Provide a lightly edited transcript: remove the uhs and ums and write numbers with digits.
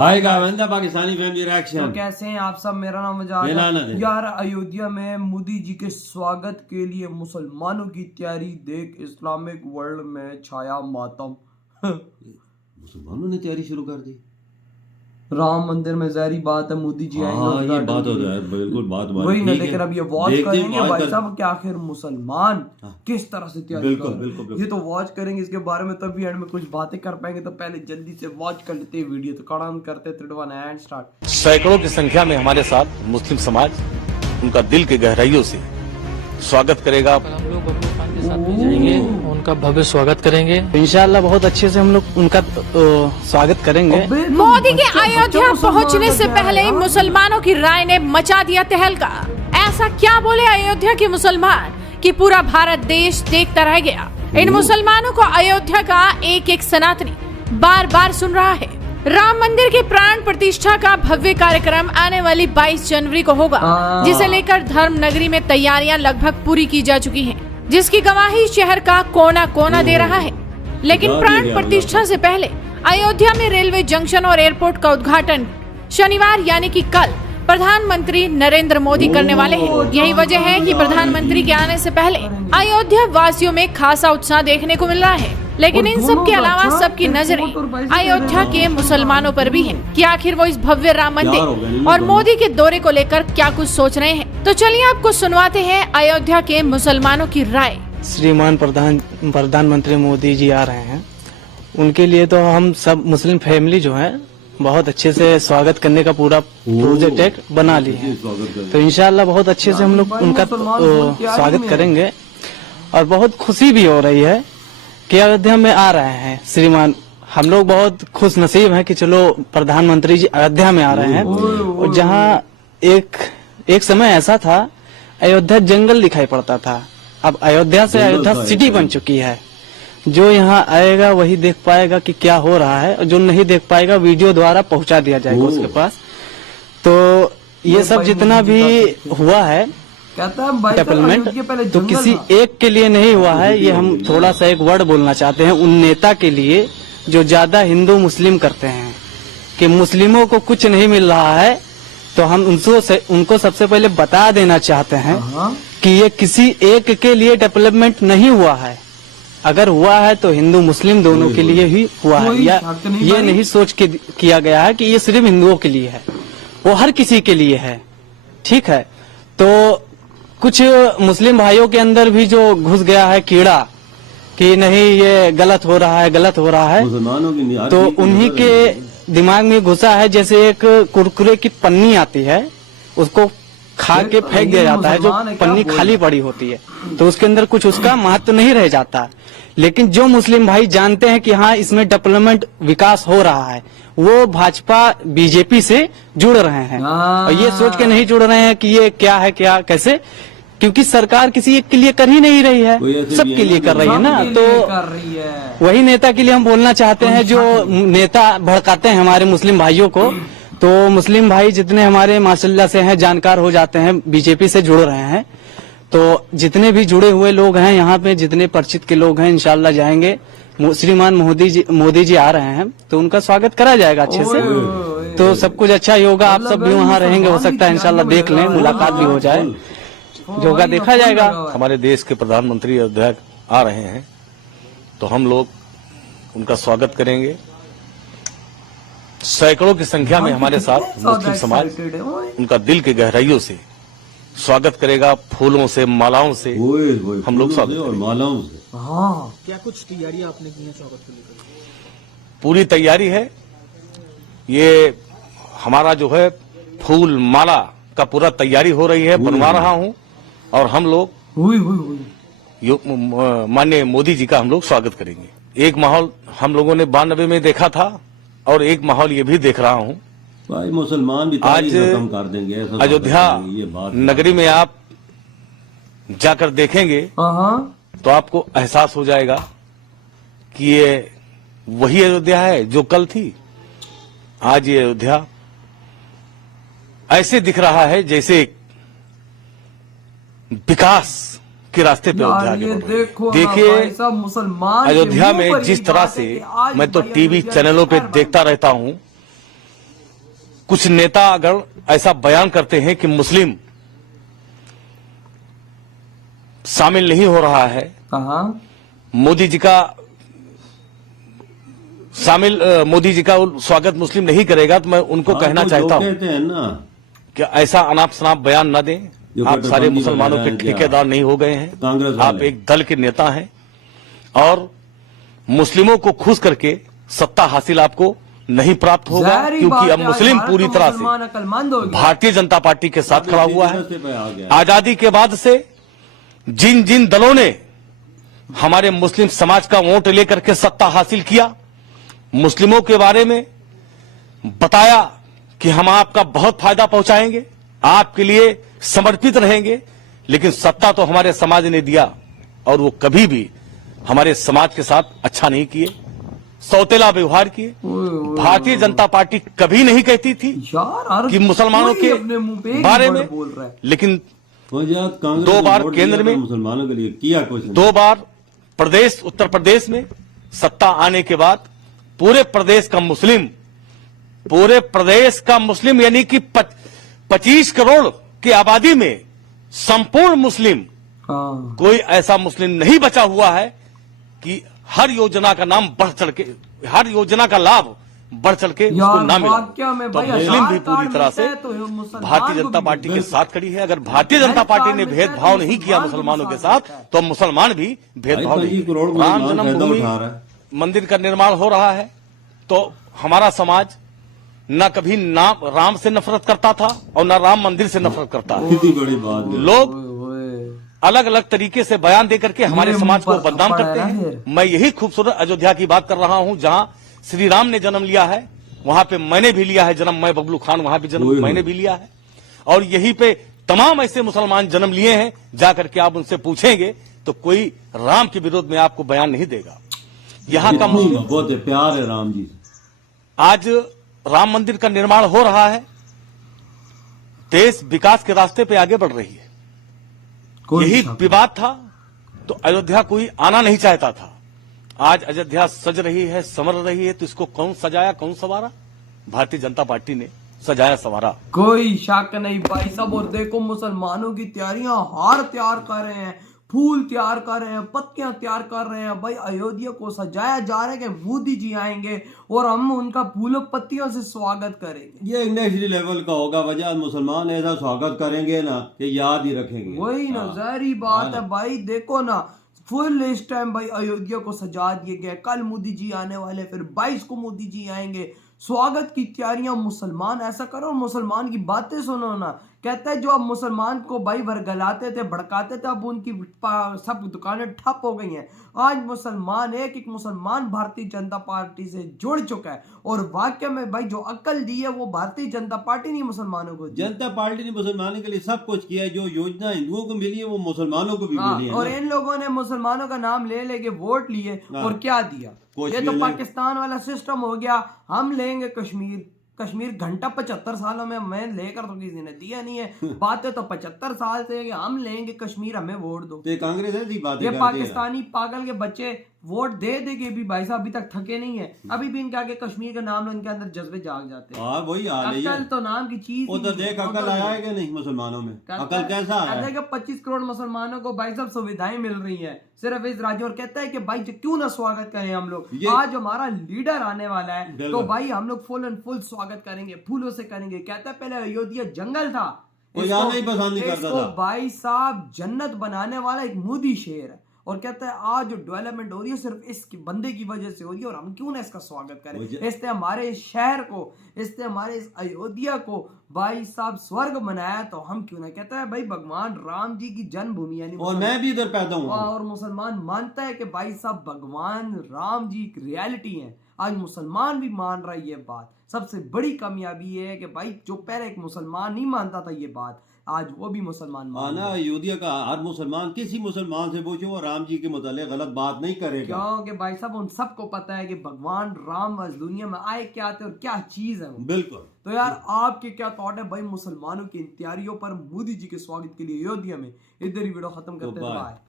आएगा वंदा Pakistani family reaction. तो कैसे हैं आप सब। मेरा नाम मजाक यार। अयोध्या में मोदी जी के स्वागत के लिए मुसलमानों की तैयारी देख इस्लामिक वर्ल्ड में छाया मातम। मुसलमानों ने तैयारी शुरू कर दी। राम मंदिर में जहरी बात है, मोदी जी आएंगे। ये बात हो जाए बिल्कुल बात वही ना, लेकिन अब ये वॉच करेंगे भाई साहब कि आखिर मुसलमान किस तरह से तैयारी कर रहे हैं। ये तो वॉच करेंगे, इसके बारे में तभी एंड में कुछ बातें कर पाएंगे। तो पहले जल्दी से वॉच कर लेते हैं वीडियो। तो कड़ान करते 3 2 1 एंड स्टार्ट। सैकड़ों की संख्या में हमारे साथ मुस्लिम समाज उनका दिल के गहराइयों से स्वागत करेगा। हम लोग अपने खान के साथ भी जाएंगे, उनका भव्य स्वागत करेंगे। इंशाअल्लाह बहुत अच्छे से हम लोग उनका स्वागत करेंगे। मोदी के अयोध्या पहुंचने से पहले मुसलमानों की राय ने मचा दिया तहलका। ऐसा क्या बोले अयोध्या के मुसलमान कि पूरा भारत देश देखता रह गया। इन मुसलमानों को अयोध्या का एक एक सनातनी बार बार सुन रहा है। राम मंदिर के प्राण प्रतिष्ठा का भव्य कार्यक्रम आने वाली 22 जनवरी को होगा, जिसे लेकर धर्म नगरी में तैयारियां लगभग पूरी की जा चुकी हैं, जिसकी गवाही शहर का कोना कोना दे रहा है। लेकिन प्राण प्रतिष्ठा से पहले अयोध्या में रेलवे जंक्शन और एयरपोर्ट का उद्घाटन शनिवार यानी कि कल प्रधानमंत्री नरेंद्र मोदी करने वाले हैं। यही वजह है कि प्रधानमंत्री के आने से पहले अयोध्या वासियों में खासा उत्साह देखने को मिल रहा है। लेकिन इन सब के अलावा सबकी नजरें अयोध्या के मुसलमानों पर भी हैं कि आखिर वो इस भव्य राम मंदिर और मोदी के दौरे को लेकर क्या कुछ सोच रहे हैं। तो चलिए आपको सुनवाते हैं अयोध्या के मुसलमानों की राय। श्रीमान प्रधानमंत्री मोदी जी आ रहे हैं, उनके लिए तो हम सब मुस्लिम फैमिली जो है बहुत अच्छे से स्वागत करने का पूरा प्रोजेक्ट एक बना लिए हैं। तो इंशाल्लाह बहुत अच्छे से हम लोग उनका स्वागत करेंगे और बहुत खुशी भी हो रही है कि अयोध्या में आ रहे हैं श्रीमान। हम लोग बहुत खुश नसीब हैं कि चलो प्रधानमंत्री जी अयोध्या में आ रहे हैं। और जहां एक समय ऐसा था अयोध्या जंगल दिखाई पड़ता था, अब अयोध्या से अयोध्या सिटी बन चुकी है। जो यहाँ आएगा वही देख पाएगा कि क्या हो रहा है, और जो नहीं देख पाएगा वीडियो द्वारा पहुंचा दिया जाएगा उसके पास। तो ये सब जितना भी हुआ है डेवलपमेंट, तो किसी एक के लिए नहीं हुआ है। ये हम थोड़ा सा एक वर्ड बोलना चाहते हैं उन नेता के लिए जो ज्यादा हिंदू मुस्लिम करते हैं कि मुस्लिमों को कुछ नहीं मिल रहा है। तो हम उनको सबसे पहले बता देना चाहते हैं कि ये किसी एक के लिए डेवलपमेंट नहीं हुआ है। अगर हुआ है तो हिंदू मुस्लिम दोनों के लिए ही हुआ है। या ये नहीं सोच के किया गया है कि ये सिर्फ हिंदुओं के लिए है, वो हर किसी के लिए है। ठीक है, तो कुछ मुस्लिम भाइयों के अंदर भी जो घुस गया है कीड़ा कि नहीं ये गलत हो रहा है, गलत हो रहा है, तो उन्हीं के दिमाग में घुसा है। जैसे एक कुरकुरे की पन्नी आती है, उसको खा के फेंक दिया जाता है, जो पन्नी खाली पड़ी होती है, तो उसके अंदर कुछ उसका महत्व नहीं रह जाता। लेकिन जो मुस्लिम भाई जानते हैं कि हाँ इसमें डेवलपमेंट विकास हो रहा है, वो भाजपा बीजेपी से जुड़ रहे हैं। और ये सोच के नहीं जुड़ रहे हैं कि ये क्या है क्या कैसे, क्योंकि सरकार किसी एक के लिए कर ही नहीं रही है, सबके लिए कर रही है ना। तो वही नेता के लिए हम बोलना चाहते हैं जो नेता भड़काते हैं हमारे मुस्लिम भाइयों को। तो मुस्लिम भाई जितने हमारे माशाल्लाह से हैं, जानकार हो जाते हैं, बीजेपी से जुड़ रहे हैं। तो जितने भी जुड़े हुए लोग हैं यहाँ पे, जितने परिचित के लोग हैं, इंशाल्लाह जाएंगे। श्रीमान मोदी जी आ रहे हैं तो उनका स्वागत करा जाएगा अच्छे से। तो सब कुछ अच्छा ही होगा। आप सब भी वहाँ रहेंगे, हो सकता है इंशाल्लाह देख लें, मुलाकात भी हो जाए, जो होगा देखा जाएगा। हमारे देश के प्रधानमंत्री अयोध्या आ रहे हैं तो हम लोग उनका स्वागत करेंगे। सैकड़ों की संख्या में हमारे साथ मुस्लिम समाज उनका दिल के गहराइयों से स्वागत करेगा। फूलों से, मालाओं से हम लोग स्वागत करेंगे। मालाओं से क्या कुछ तैयारी आपने की है स्वागत को लेकर? पूरी तैयारी है। ये हमारा जो है फूल माला का पूरा तैयारी हो रही है, बनवा रहा हूँ। और हम लोग माननीय मोदी जी का हम लोग स्वागत करेंगे। एक माहौल हम लोगों ने 92 में देखा था और एक माहौल ये भी देख रहा हूँ भाई, मुसलमान भी आज खत्म कर देंगे। अयोध्या नगरी में आप जाकर देखेंगे तो आपको एहसास हो जाएगा कि ये वही अयोध्या है जो कल थी। आज ये अयोध्या ऐसे दिख रहा है जैसे विकास के रास्ते पे अयोध्या आगे बढ़ रही है। देखिए अयोध्या में जिस तरह से मैं तो टीवी चैनलों पे देखता रहता हूँ कुछ नेता अगर ऐसा बयान करते हैं कि मुस्लिम शामिल नहीं हो रहा है, मोदी जी का स्वागत मुस्लिम नहीं करेगा, तो मैं उनको कहना चाहता हूं कहते हैं ना कि ऐसा अनाप शनाप बयान न दें। आप सारे मुसलमानों के ठेकेदार नहीं हो गए हैं, आप एक दल के नेता हैं और मुस्लिमों को खुश करके सत्ता हासिल आपको नहीं प्राप्त होगा, क्योंकि अब मुस्लिम पूरी तरह से भारतीय जनता पार्टी के साथ खड़ा हुआ है। आजादी के बाद से जिन जिन दलों ने हमारे मुस्लिम समाज का वोट लेकर के सत्ता हासिल किया, मुस्लिमों के बारे में बताया कि हम आपका बहुत फायदा पहुंचाएंगे, आपके लिए समर्पित रहेंगे, लेकिन सत्ता तो हमारे समाज ने दिया और वो कभी भी हमारे समाज के साथ अच्छा नहीं किए, सौतेला व्यवहार किए। भारतीय जनता पार्टी कभी नहीं कहती थी कि मुसलमानों के बारे में, लेकिन 2 बार केंद्र में, मुसलमानों के लिए किया कुछ, 2 बार प्रदेश उत्तर प्रदेश में सत्ता आने के बाद पूरे प्रदेश का मुस्लिम यानी कि 25 करोड़ की आबादी में संपूर्ण मुस्लिम, कोई ऐसा मुस्लिम नहीं बचा हुआ है कि हर योजना का नाम बढ़ चढ़ के, हर योजना का लाभ बढ़ चढ़ के उसको ना मिला। तो मुस्लिम भी पूरी तरह से भारतीय जनता पार्टी के साथ खड़ी है। अगर भारतीय जनता पार्टी ने भेदभाव नहीं किया मुसलमानों के साथ, तो मुसलमान भी भेदभाव नहीं। राम जन्मभूमि मंदिर का निर्माण हो रहा है, तो हमारा समाज न कभी राम से नफरत करता था और न राम मंदिर से नफरत करता है। कितनी बड़ी बात है। लोग अलग अलग तरीके से बयान देकर के हमारे समाज को बदनाम करते हैं। मैं यही खूबसूरत अयोध्या की बात कर रहा हूं, जहां श्री राम ने जन्म लिया है, वहां पे मैंने भी लिया है जन्म, मैं बबलू खान वहां भी जन्म मैंने भी लिया है, और यहीं पे तमाम ऐसे मुसलमान जन्म लिए हैं। जाकर के आप उनसे पूछेंगे तो कोई राम के विरोध में आपको बयान नहीं देगा। यहाँ का मुस्लिम बहुत प्यार है राम जी। आज राम मंदिर का निर्माण हो रहा है, देश विकास के रास्ते पे आगे बढ़ रही है। यही विवाद था तो अयोध्या कोई आना नहीं चाहता था। आज अयोध्या सज रही है, संवर रही है, तो इसको कौन सजाया, कौन संवारा? भारतीय जनता पार्टी ने सजाया संवारा। कोई शक नहीं भाई साहब। और देखो मुसलमानों की तैयारियां, हार तैयार कर रहे हैं, फूल तैयार कर रहे हैं, पत्तियां तैयार कर रहे हैं। भाई अयोध्या को सजाया जा रहा है कि मोदी जी आएंगे और हम उनका फूलों पत्तियों से स्वागत करेंगे। ये नेशनल लेवल का होगा, वजह मुसलमान ऐसा स्वागत करेंगे ना कि याद ही रखेंगे। वही ना जारी बात है भाई। देखो ना फुल इस टाइम भाई अयोध्या को सजा दिए गए। कल मोदी जी आने वाले, फिर 22 को मोदी जी आएंगे। स्वागत की तैयारियां मुसलमान ऐसा करो, मुसलमान की बातें सुनो ना। कहता है जो अब मुसलमान को भाई वर्गलाते थे, भड़काते थे, अब उनकी सब दुकानें ठप हो गई हैं। आज मुसलमान एक मुसलमान भारतीय जनता पार्टी से जुड़ चुका है। और वाकई में भाई जो अक्ल दी है वो भारतीय जनता पार्टी नहीं मुसलमानों को दी। जनता पार्टी ने मुसलमानों के लिए सब कुछ किया है। जो योजना हिंदुओं को मिली है वो मुसलमानों को भी मिली है। और इन लोगों ने मुसलमानों का नाम ले लेके वोट लिए और क्या दिया? ये तो पाकिस्तान वाला सिस्टम हो गया। हम लेंगे कश्मीर घंटा 75 सालों में मैं लेकर तो किसी ने दिया नहीं है। बातें तो 75 साल से कि हम लेंगे कश्मीर, हमें वोट दो। तो कांग्रेस ऐसी बातें ये पाकिस्तानी पागल के बच्चे वोट दे देंगे भी भाई साहब, अभी तक थके नहीं है। अभी भी इनके आगे कश्मीर का नाम लो, इनके अंदर जज्बे जाग जाते हैं। वही हाल है। अकल तो नाम की चीज। तो देख अकल आया है कि नहीं मुसलमानों में? अकल कैसा है? 25 करोड़ मुसलमानों को भाई साहब सुविधाएं मिल रही है सिर्फ इस राज्य। और कहता है कि भाई क्यों ना स्वागत करें हम लोग। आज हमारा लीडर आने वाला है तो भाई हम लोग फुल एंड फुल स्वागत करेंगे, फूलों से करेंगे। कहता है पहले अयोध्या जंगल था, इसको भाई साहब जन्नत बनाने वाला एक मोदी शेर है। और कहता है आज जो डेवलपमेंट हो रही है सिर्फ इस बंदे की वजह से हो रही है और हम क्यों ना इसका स्वागत करें। इसने हमारे शहर को, इसने हमारे इस अयोध्या को भाई साहब स्वर्ग बनाया, तो हम क्यों ना। कहता है भाई भगवान राम जी की जन्मभूमि यानी और मैं भी इधर पैदा हूं। और मुसलमान मानता है कि भाई साहब भगवान राम जी एक रियलिटी है। आज मुसलमान भी मान रहा है ये बात। सबसे बड़ी कामयाबी ये है कि भाई जो पहले एक मुसलमान नहीं मानता था ये बात, आज वो भी मुसलमान माना। अयोध्या का हर मुसलमान, किसी मुसलमान से पूछो वो राम जी के मुतालिक गलत बात नहीं करेगा। क्योंकि भाई साहब उन सबको पता है कि भगवान राम इस दुनिया में आए क्या थे और क्या चीज है। बिल्कुल। तो यार आपके क्या थॉट है भाई मुसलमानों की इन तैयारियों पर मोदी जी के स्वागत के लिए अयोध्या में? इधर ही वीडियो खत्म करते हैं। बाय।